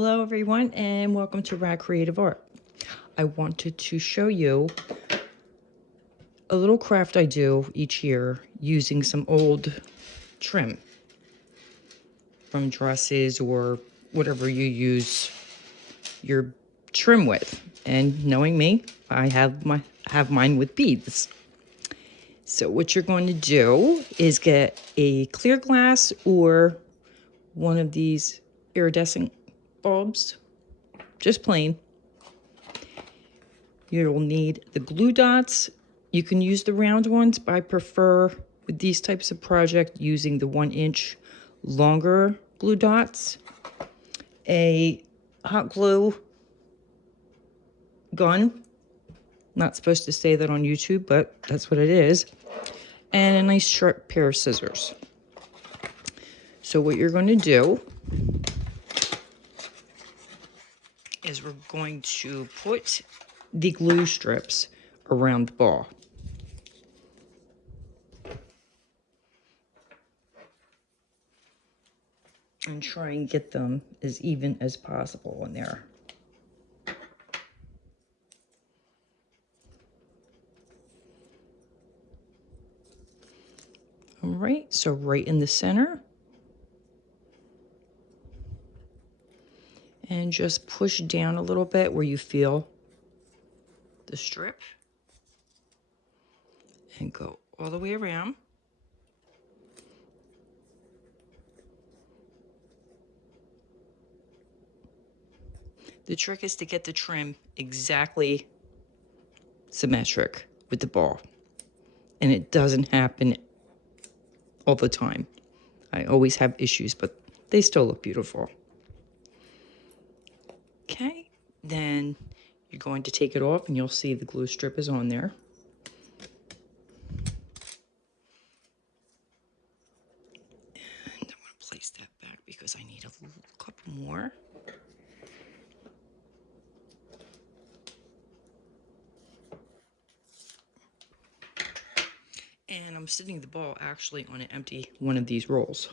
Hello everyone and welcome to RAD Creative Art. I wanted to show you a little craft I do each year using some old trim from dresses or whatever you use your trim with. And knowing me, I have mine with beads. So what you're going to do is get a clear glass or one of these iridescent bulbs, just plain. You'll need the glue dots. You can use the round ones, but I prefer with these types of projects using the 1-inch longer glue dots. A hot glue gun. Not supposed to say that on YouTube, but that's what it is. And a nice sharp pair of scissors. So what you're going to do is we're going to put the glue strips around the ball. And try and get them as even as possible in there. All right, so right in the center. And just push down a little bit where you feel the strip. And go all the way around. The trick is to get the trim exactly symmetric with the ball. And it doesn't happen all the time. I always have issues, but they still look beautiful. Okay, then you're going to take it off and you'll see the glue strip is on there. And I'm going to place that back because I need a couple more. And I'm sitting the ball actually on an empty one of these rolls.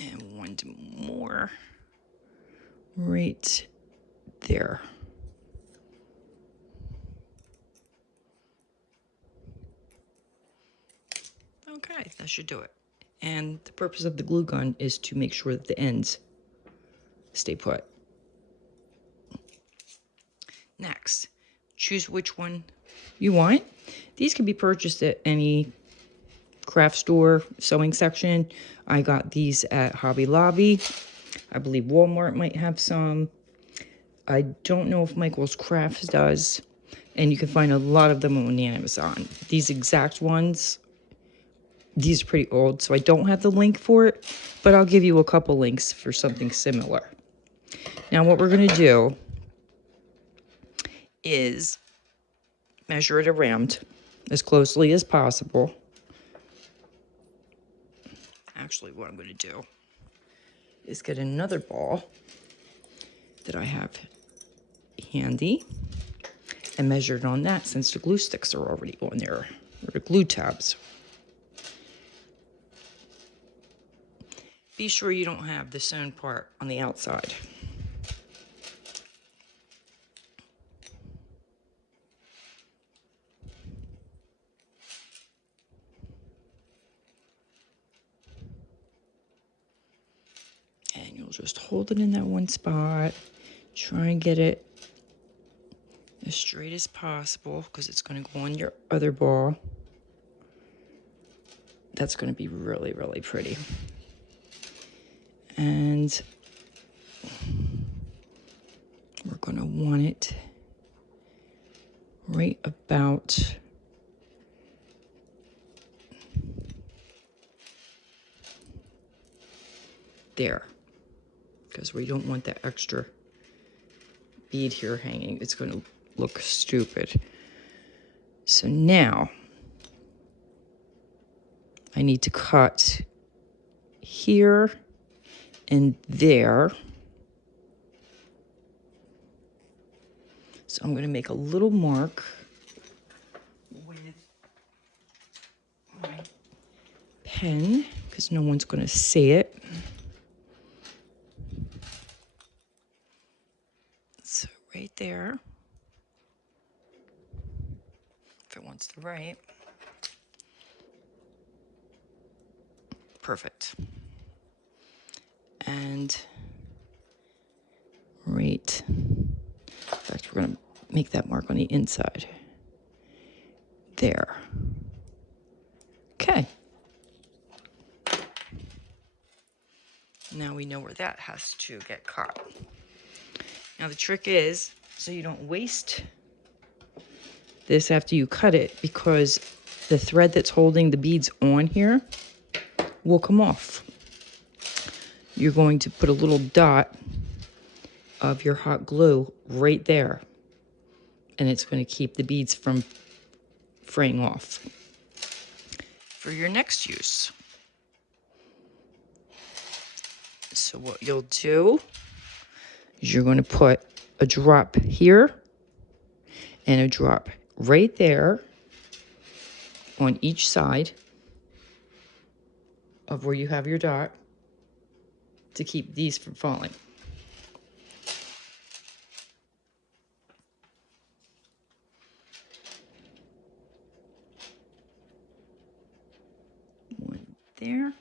And one more right there. Okay, that should do it. And the purpose of the glue gun is to make sure that the ends stay put. Next, choose which one you want. These can be purchased at any craft store, sewing section. I got these at Hobby Lobby. I believe Walmart might have some. I don't know if Michael's Crafts does. And you can find a lot of them on Amazon. These exact ones, these are pretty old, so I don't have the link for it, but I'll give you a couple links for something similar. Now what we're going to do is measure it around as closely as possible. Actually, what I'm going to do is get another ball that I have handy and measure it on that since the glue sticks are already on there, or the glue tabs. Be sure you don't have the sewn part on the outside. And you'll just hold it in that one spot. Try and get it as straight as possible because it's going to go on your other ball. That's going to be really, really pretty. And we're going to want it right about there, because we don't want that extra bead here hanging. It's going to look stupid. So now I need to cut here and there. So I'm going to make a little mark with my pen because no one's going to see it. So right there, if it wants to write. Perfect. And right, in fact, we're going to make that mark on the inside. There. Okay. Now we know where that has to get caught. Now the trick is, so you don't waste this after you cut it, because the thread that's holding the beads on here will come off. You're going to put a little dot of your hot glue right there, and it's going to keep the beads from fraying off. For your next use, so what you'll do is you're going to put a drop here and a drop right there on each side of where you have your dot to keep these from falling. One there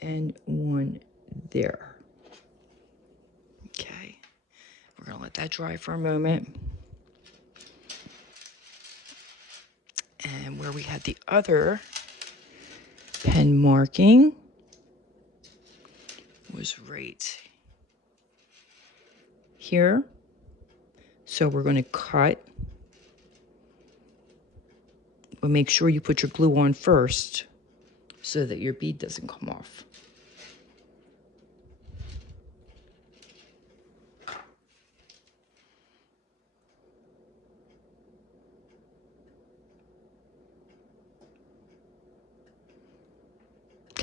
and one there. Okay, we're gonna let that dry for a moment. And where we had the other pen marking was right here. So we're going to cut, but make sure you put your glue on first so that your bead doesn't come off.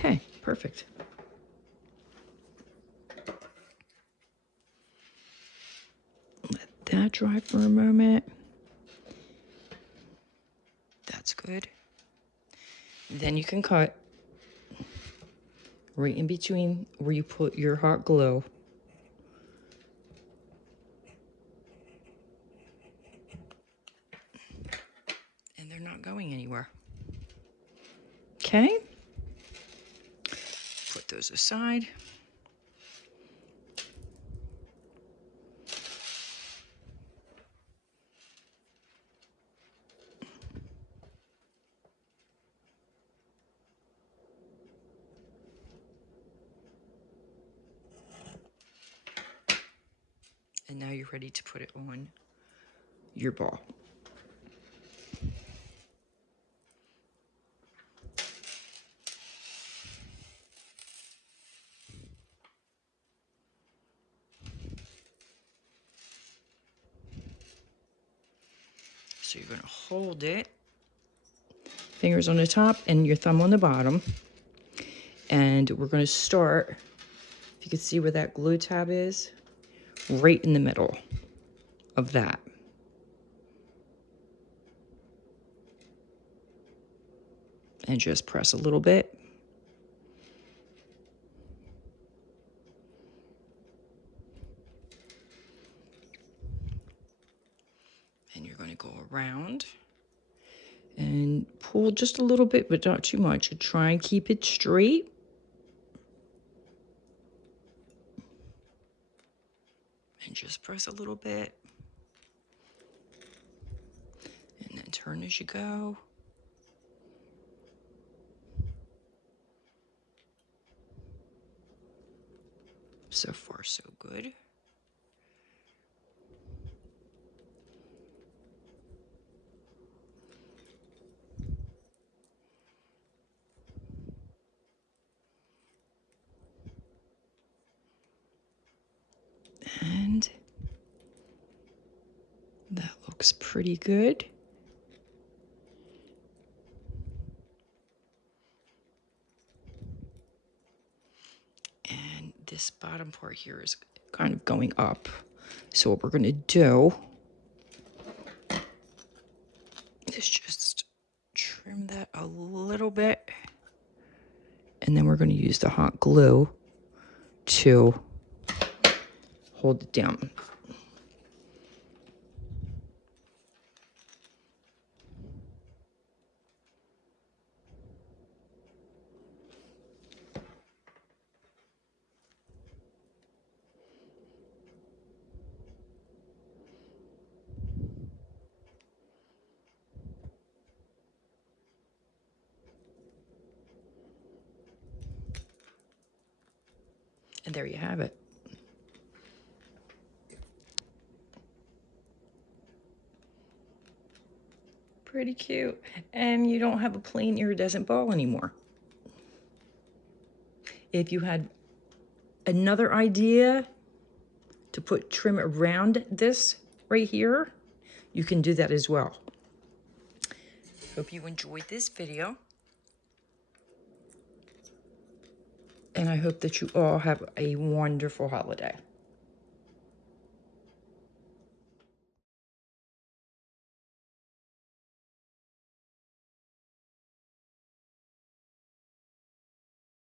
Okay, perfect. Let that dry for a moment. That's good. Then you can cut right in between where you put your hot glue. And they're not going anywhere. Okay. Put those aside. And now you're ready to put it on your ball. So you're going to hold it, fingers on the top and your thumb on the bottom. And we're going to start, if you can see where that glue tab is, right in the middle of that. And just press a little bit. And you're going to go around and pull just a little bit, but not too much. And try and keep it straight. And just press a little bit. And then turn as you go. So far, so good. And that looks pretty good. this bottom part here is kind of going up. So what we're going to do is just trim that a little bit. And then we're going to use the hot glue to hold it down. And there you have it. Pretty cute. And you don't have a plain iridescent ball anymore. If you had another idea to put trim around this right here, you can do that as well. Hope you enjoyed this video. And I hope that you all have a wonderful holiday.